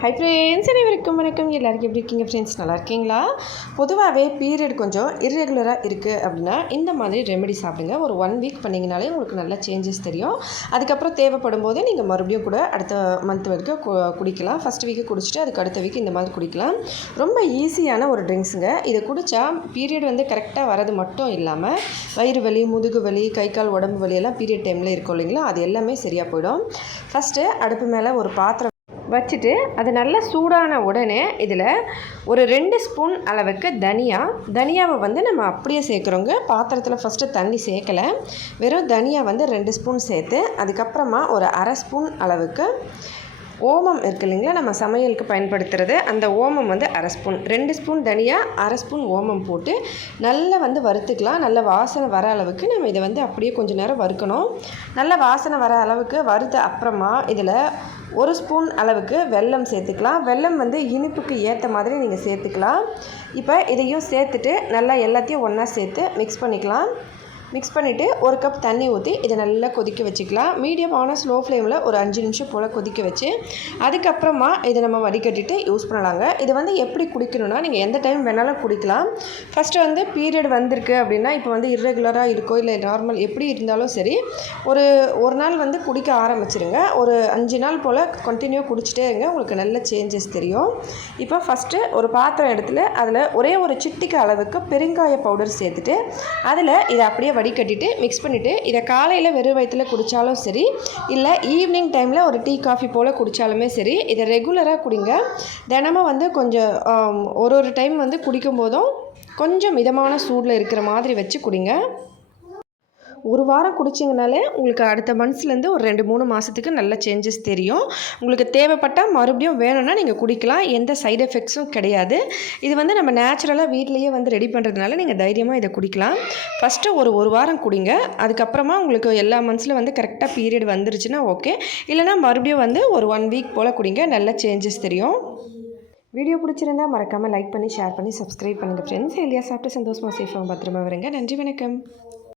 Hi friends அனைவருக்கும் வணக்கம். எல்லாருக்கும் எப்படி இருக்கீங்க ஃப்ரெண்ட்ஸ் நல்லா இருக்கீங்களா? பொதுவாகவே பீரியட் கொஞ்சம் இர்ரெகுலராக இருக்குது அப்படின்னா இந்த மாதிரி ரெமெடி சாப்பிடுங்க. ஒரு ஒன் வீக் பண்ணிங்கனாலே உங்களுக்கு நல்ல சேஞ்சஸ் தெரியும். அதுக்கப்புறம் தேவைப்படும் போது நீங்கள் மறுபடியும் கூட அடுத்த மந்த் வரைக்கும் கு- குடிக்கலாம். ஃபஸ்ட் வீக்கு குடிச்சிட்டு அதுக்கு அடுத்த வீக் இந்த மாதிரி குடிக்கலாம். ரொம்ப ஈஸியான ஒரு ட்ரிங்க்ஸுங்க இதை குடித்தா பீரியட் வந்து கரெக்டாக வரது மட்டும் இல்லாமல் வயிறு வலி முதுகு வலி கை கால் உடம்பு வலி எல்லாம் பீரியட் டைமில் இருக்கும் இல்லைங்களா? அது எல்லாமே சரியாக போயிடும். ஃபஸ்ட்டு அடுப்பு மேலே ஒரு பாத்திரம் வச்சுட்டு அது நல்லா சூடான உடனே இதில் ஒரு ரெண்டு ஸ்பூன் அளவுக்கு தனியா தனியாவை வந்து நம்ம அப்படியே சேர்க்குறோங்க. பாத்திரத்தில் ஃபஸ்ட்டு தண்ணி சேர்க்கலை. வெறும் தனியா வந்து ரெண்டு ஸ்பூன் சேர்த்து அதுக்கப்புறமா ஒரு அரை ஸ்பூன் அளவுக்கு ஓமம் இருக்கு இல்லைங்களா? நம்ம சமையலுக்கு பயன்படுத்துகிறது அந்த ஓமம் வந்து அரை ஸ்பூன். ரெண்டு ஸ்பூன் தனியாக அரை ஸ்பூன் ஓமம் போட்டு நல்லா வந்து வறுத்துக்கலாம். நல்ல வாசனை வர அளவுக்கு நம்ம இதை வந்து அப்படியே கொஞ்சம் நேரம் வறுக்கணும். நல்ல வாசனை வர அளவுக்கு வறுத்த அப்புறமா இதில் ஒரு ஸ்பூன் அளவுக்கு வெல்லம் சேர்த்துக்கலாம். வெல்லம் வந்து இனிப்புக்கு ஏற்ற மாதிரி நீங்கள் சேர்த்துக்கலாம். இப்போ இதையும் சேர்த்துட்டு நல்லா எல்லாத்தையும் ஒன்றா சேர்த்து மிக்ஸ் பண்ணிக்கலாம். மிக்ஸ் பண்ணிவிட்டு ஒரு கப் தண்ணி ஊற்றி இதை நல்லா கொதிக்க வச்சுக்கலாம். மீடியமான ஸ்லோ ஃப்ளேமில் ஒரு அஞ்சு நிமிஷம் போல் கொதிக்க வச்சு அதுக்கப்புறமா இதை நம்ம வடிகட்டிட்டு யூஸ் பண்ணலாங்க. இது வந்து எப்படி குடிக்கணும்னா நீங்கள் எந்த டைம் வேணாலும் குடிக்கலாம். ஃபஸ்ட்டு வந்து பீரியட் வந்திருக்கு அப்படின்னா இப்போ வந்து இர்ரெகுலராக இருக்கோ இல்லை நார்மல் எப்படி இருந்தாலும் சரி ஒரு ஒரு நாள் வந்து குடிக்க ஆரம்பிச்சிருங்க. ஒரு அஞ்சு நாள் போல் கண்டினியூ குடிச்சிட்டே இருங்க. உங்களுக்கு நல்ல சேஞ்சஸ் தெரியும். இப்போ ஃபஸ்ட்டு ஒரு பாத்திரம் இடத்துல அதில் ஒரே ஒரு சிட்டிக்கு அளவுக்கு பெருங்காய பவுடர் சேர்த்துட்டு அதில் இதை அப்படியே வடிகட்டிட்டு மிக்ஸ் பண்ணிவிட்டு இதை காலையில் வெறும் வயிற்றில் குடித்தாலும் சரி இல்லை ஈவினிங் டைமில் ஒரு டீ காஃபி போல் குடித்தாலுமே சரி இதை ரெகுலராக குடிங்க. தினமும் வந்து கொஞ்சம் ஒரு ஒரு டைம் வந்து குடிக்கும் போதும் கொஞ்சம் மிதமான சூடில் இருக்கிற மாதிரி வச்சு குடிங்க. ஒரு வாரம் குடிச்சிங்கனாலே உங்களுக்கு அடுத்த மந்த்ஸ்லேருந்து ஒரு ரெண்டு மூணு மாதத்துக்கு நல்ல சேஞ்சஸ் தெரியும். உங்களுக்கு தேவைப்பட்டால் மறுபடியும் வேணும்னா நீங்கள் குடிக்கலாம். எந்த சைடு எஃபெக்ட்ஸும் கிடையாது. இது வந்து நம்ம நேச்சுரலாக வீட்லேயே வந்து ரெடி பண்ணுறதுனால நீங்கள் தைரியமாக இதை குடிக்கலாம். ஃபஸ்ட்டு ஒரு ஒரு வாரம் குடிங்க. அதுக்கப்புறமா உங்களுக்கு எல்லா மந்த்ஸில் வந்து கரெக்டாக பீரியட் வந்துருச்சுன்னா ஓகே இல்லைனா மறுபடியும் வந்து ஒரு ஒன் வீக் போல் குடிங்க. நல்ல சேஞ்சஸ் தெரியும். வீடியோ பிடிச்சிருந்தா மறக்காமல் லைக் பண்ணி ஷேர் பண்ணி சப்ஸ்கிரைப் பண்ணுங்கள் ஃப்ரெண்ட்ஸ் ஹெல்தியாக சாப்பிட்டு சந்தோஷமாக சேஃபாக பத்திரமா வருங்க. நன்றி வணக்கம்.